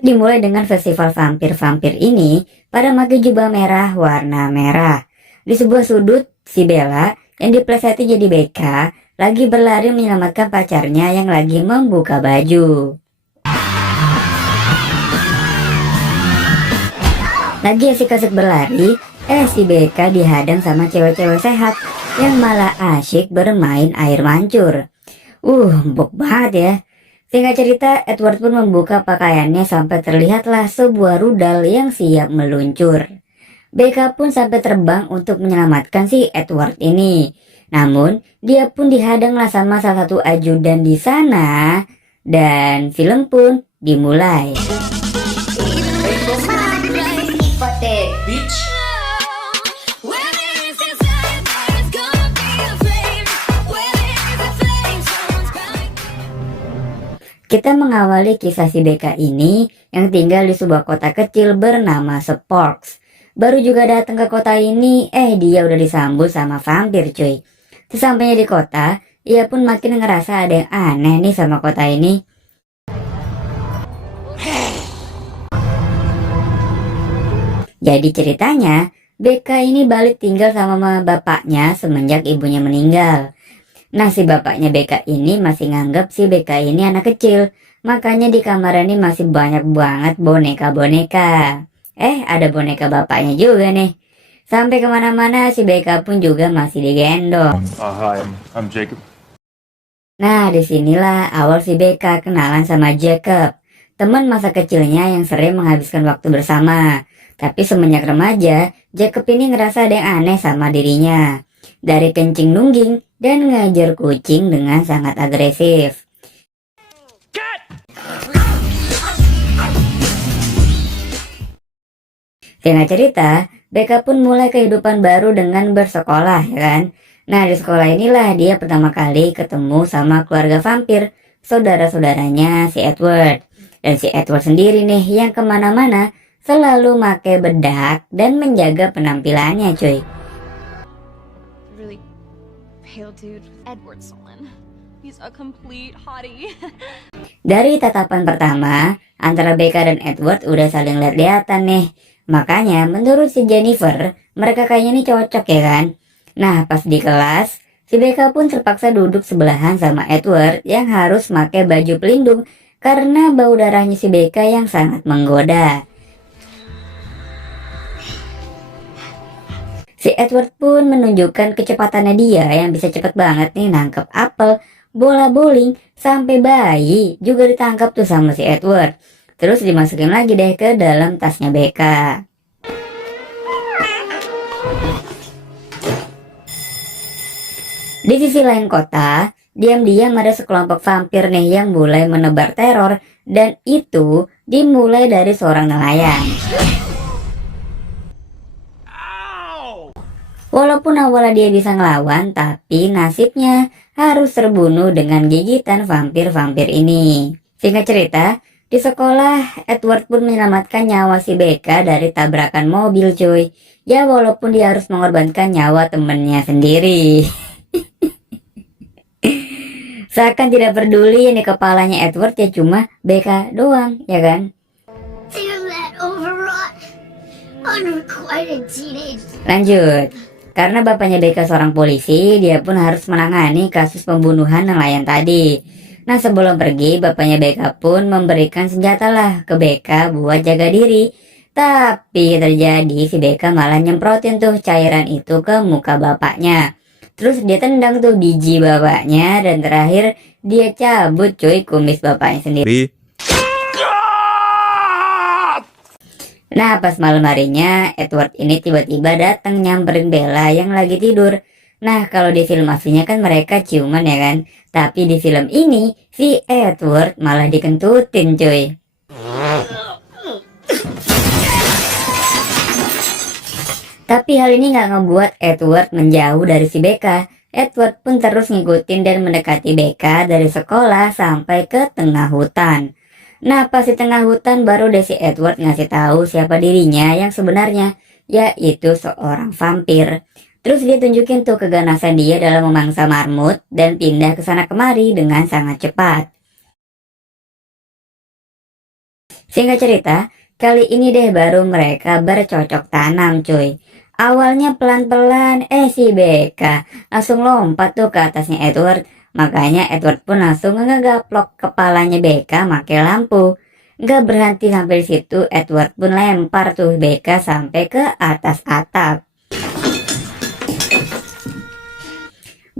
Dimulai dengan festival vampir-vampir ini pada memakai jubah merah warna merah. Di sebuah sudut, si Bella yang diplesetin jadi BK lagi berlari menyelamatkan pacarnya yang lagi membuka baju. Lagi asik-asik berlari, si BK dihadang sama cewek-cewek sehat yang malah asyik bermain air mancur. Empuk banget ya. Singkat cerita, Edward pun membuka pakaiannya sampai terlihatlah sebuah rudal yang siap meluncur. BK pun sampai terbang untuk menyelamatkan si Edward ini. Namun, dia pun dihadanglah sama salah satu ajudan di sana. Dan film pun dimulai. Kita mengawali kisah si BK ini yang tinggal di sebuah kota kecil bernama Sporks. Baru juga datang ke kota ini, dia udah disambut sama vampir cuy. Sesampainya di kota, ia pun makin ngerasa ada yang aneh nih sama kota ini. Jadi ceritanya, BK ini balik tinggal sama bapaknya semenjak ibunya meninggal. Nah, si bapaknya BK ini masih nganggap si BK ini anak kecil. Makanya di kamar ini masih banyak banget boneka-boneka. Ada boneka bapaknya juga nih. Sampai kemana-mana si BK pun juga masih digendong. Hi, I'm Jacob. Nah, disinilah awal si BK kenalan sama Jacob. Teman masa kecilnya yang sering menghabiskan waktu bersama. Tapi semenjak remaja, Jacob ini ngerasa ada yang aneh sama dirinya. Dari kencing nungging dan ngajar kucing dengan sangat agresif. Singkat cerita, BK pun mulai kehidupan baru dengan bersekolah, ya kan? Nah, di sekolah inilah dia pertama kali ketemu sama keluarga vampir, saudara-saudaranya si Edward. Dan si Edward sendiri nih yang kemana-mana selalu pakai bedak dan menjaga penampilannya cuy. Pale dude with Edward Solon. He's a complete hottie. Dari tatapan pertama, antara BK dan Edward udah saling lihat-lihatan nih. Makanya menurut si Jennifer, mereka kayaknya nih cocok ya kan. Nah, pas di kelas, si BK pun terpaksa duduk sebelahan sama Edward yang harus pakai baju pelindung karena bau darahnya si BK yang sangat menggoda. Si Edward pun menunjukkan kecepatannya dia yang bisa cepet banget nih nangkep apel, bola bowling, sampai bayi juga ditangkap tuh sama si Edward. Terus dimasukin lagi deh ke dalam tasnya BK. Di sisi lain kota, diam-diam ada sekelompok vampir nih yang mulai menebar teror, dan itu dimulai dari seorang nelayan. Walaupun awalnya dia bisa ngelawan, tapi nasibnya harus terbunuh dengan gigitan vampir-vampir ini. Singkat cerita, di sekolah Edward pun menyelamatkan nyawa si BK dari tabrakan mobil cuy. Ya walaupun dia harus mengorbankan nyawa temennya sendiri. Seakan tidak peduli ini kepalanya Edward ya cuma BK doang, ya kan? Lanjut. Karena bapaknya BK seorang polisi, dia pun harus menangani kasus pembunuhan nelayan tadi. Nah, sebelum pergi, bapaknya BK pun memberikan senjata lah ke BK buat jaga diri. Tapi terjadi si BK malah nyemprotin tuh cairan itu ke muka bapaknya. Terus dia tendang tuh biji bapaknya dan terakhir dia cabut cuy kumis bapaknya sendiri. Nah, pas malam harinya, Edward ini tiba-tiba datang nyamperin Bella yang lagi tidur. Nah, kalau di film aslinya kan mereka ciuman ya kan. Tapi di film ini, si Edward malah dikentutin cuy. Tapi hal ini nggak ngebuat Edward menjauh dari si BK. Edward pun terus ngikutin dan mendekati BK dari sekolah sampai ke tengah hutan. Nah, pas di tengah hutan baru deh si Edward ngasih tahu siapa dirinya yang sebenarnya, yaitu seorang vampir. Terus dia tunjukin tuh keganasan dia dalam memangsa marmut dan pindah ke sana kemari dengan sangat cepat. Singkat cerita, kali ini deh baru mereka bercocok tanam cuy. Awalnya pelan-pelan, si BK langsung lompat tuh ke atasnya Edward. Makanya Edward pun langsung ngegaplok kepalanya BK pakai lampu. Gak berhenti sampai di situ, Edward pun lempar tuh BK sampai ke atas atap.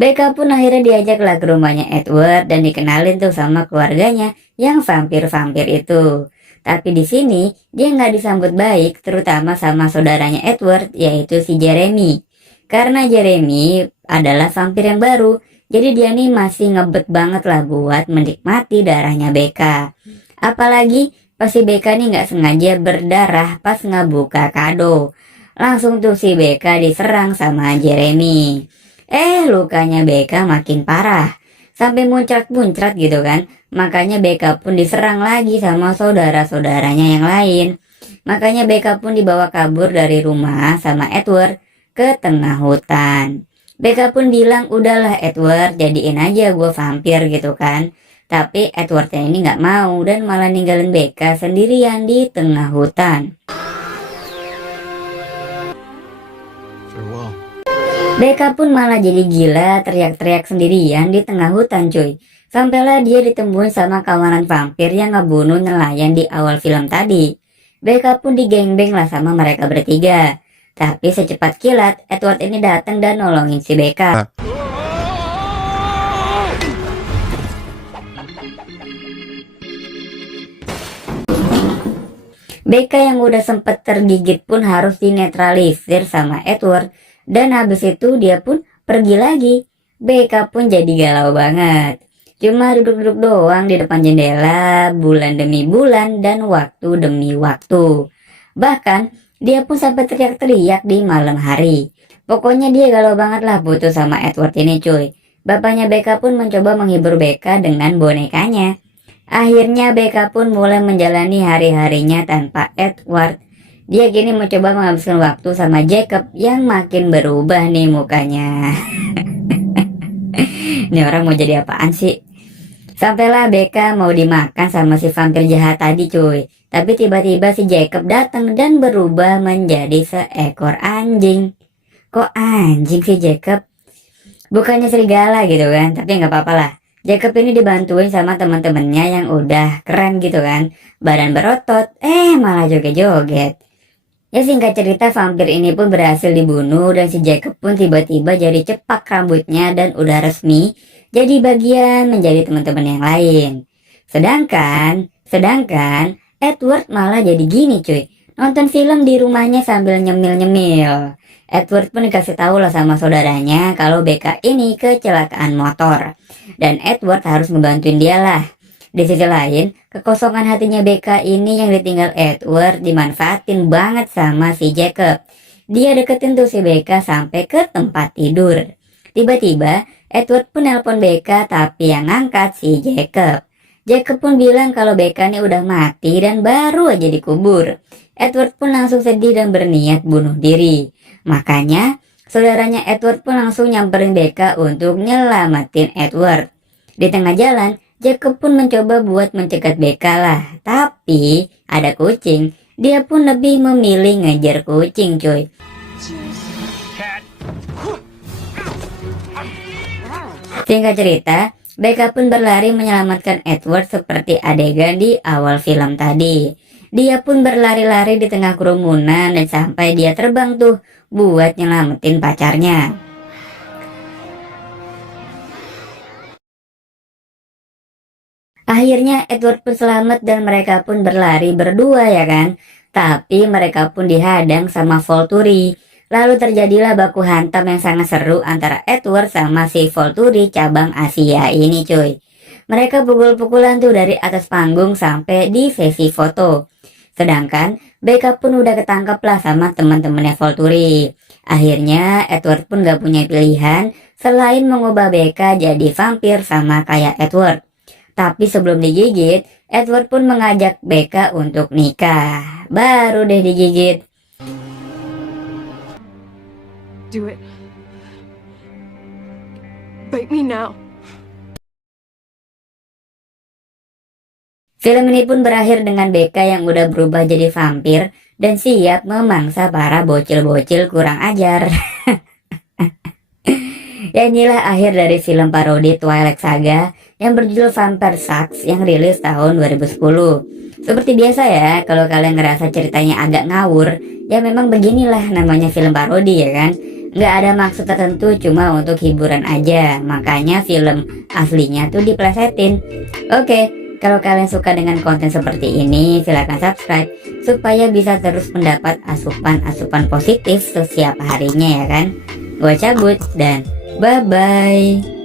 BK pun akhirnya diajaklah ke rumahnya Edward dan dikenalin tuh sama keluarganya yang vampir-vampir itu. Tapi di sini dia nggak disambut baik, terutama sama saudaranya Edward, yaitu si Jeremy. Karena Jeremy adalah vampir yang baru, jadi dia nih masih ngebet banget lah buat menikmati darahnya BK. Apalagi pas si BK nih nggak sengaja berdarah pas ngebuka kado. Langsung tuh si BK diserang sama Jeremy. Lukanya BK makin parah, sampai muncrat-muncrat gitu kan. Makanya BK pun diserang lagi sama saudara-saudaranya yang lain. Makanya BK pun dibawa kabur dari rumah sama Edward ke tengah hutan. BK pun bilang, udahlah Edward, jadiin aja gue vampir gitu kan. Tapi Edwardnya ini nggak mau dan malah ninggalin BK sendirian di tengah hutan. Farewell. BK pun malah jadi gila teriak-teriak sendirian di tengah hutan cuy. Sampailah dia ditemuin sama kawanan vampir yang ngebunuh nelayan di awal film tadi. BK pun digengbeng lah sama mereka bertiga. Tapi secepat kilat, Edward ini datang dan nolongin si BK. BK yang udah sempet tergigit pun harus dinetralisir sama Edward. Dan habis itu dia pun pergi lagi. BK pun jadi galau banget. Cuma duduk-duduk doang di depan jendela, bulan demi bulan dan waktu demi waktu. Bahkan dia pun sampai teriak-teriak di malam hari. Pokoknya dia galau banget lah putus sama Edward ini cuy. Bapaknya BK pun mencoba menghibur BK dengan bonekanya. Akhirnya BK pun mulai menjalani hari-harinya tanpa Edward. Dia kini mencoba menghabiskan waktu sama Jacob yang makin berubah nih mukanya. Ini orang mau jadi apaan sih? Sampailah BK mau dimakan sama si vampir jahat tadi cuy. Tapi tiba-tiba si Jacob datang dan berubah menjadi seekor anjing. Kok anjing sih Jacob? Bukannya serigala gitu kan, tapi nggak apa-apa lah. Jacob ini dibantuin sama teman-temannya yang udah keren gitu kan. Badan berotot, malah joget-joget. Ya singkat cerita vampir ini pun berhasil dibunuh dan si Jacob pun tiba-tiba jadi cepak rambutnya dan udah resmi jadi bagian menjadi teman-teman yang lain. Sedangkan Edward malah jadi gini cuy, nonton film di rumahnya sambil nyemil-nyemil. Edward pun dikasih tahu lah sama saudaranya kalau BK ini kecelakaan motor dan Edward harus ngebantuin dia lah. Di sisi lain, kekosongan hatinya BK ini yang ditinggal Edward dimanfaatin banget sama si Jacob. Dia deketin tuh si BK sampai ke tempat tidur. Tiba-tiba, Edward pun nelpon BK tapi yang ngangkat si Jacob. Jacob pun bilang kalau BK ini udah mati dan baru aja dikubur. Edward pun langsung sedih dan berniat bunuh diri. Makanya, saudaranya Edward pun langsung nyamperin BK untuk nyelamatin Edward. Di tengah jalan, Jacob pun mencoba buat mencegat BK lah. Tapi ada kucing. Dia pun lebih memilih ngejar kucing cuy. Singkat cerita, BK pun berlari menyelamatkan Edward seperti adegan di awal film tadi. Dia pun berlari-lari di tengah kerumunan dan sampai dia terbang tuh buat nyelamatin pacarnya. Akhirnya Edward pun selamat dan mereka pun berlari berdua ya kan. Tapi mereka pun dihadang sama Volturi. Lalu terjadilah baku hantam yang sangat seru antara Edward sama si Volturi cabang Asia ini cuy. Mereka pukul-pukulan tuh dari atas panggung sampai di sesi foto. Sedangkan BK pun udah ketangkep lah sama teman-temannya Volturi. Akhirnya Edward pun gak punya pilihan selain mengubah BK jadi vampir sama kayak Edward. Tapi sebelum digigit, Edward pun mengajak BK untuk nikah. Baru deh digigit. Do it. Bite me now. Film ini pun berakhir dengan BK yang udah berubah jadi vampir dan siap memangsa para bocil-bocil kurang ajar. Ya inilah akhir dari film parodi Twilight Saga yang berjudul Vampire Sucks yang rilis tahun 2010. Seperti biasa ya, kalau kalian ngerasa ceritanya agak ngawur, ya memang beginilah namanya film parodi ya kan. Nggak ada maksud tertentu, cuma untuk hiburan aja. Makanya film aslinya tuh diplesetin. Oke, kalau kalian suka dengan konten seperti ini, silahkan subscribe supaya bisa terus mendapat asupan-asupan positif setiap harinya ya kan. Gua cabut dan bye-bye.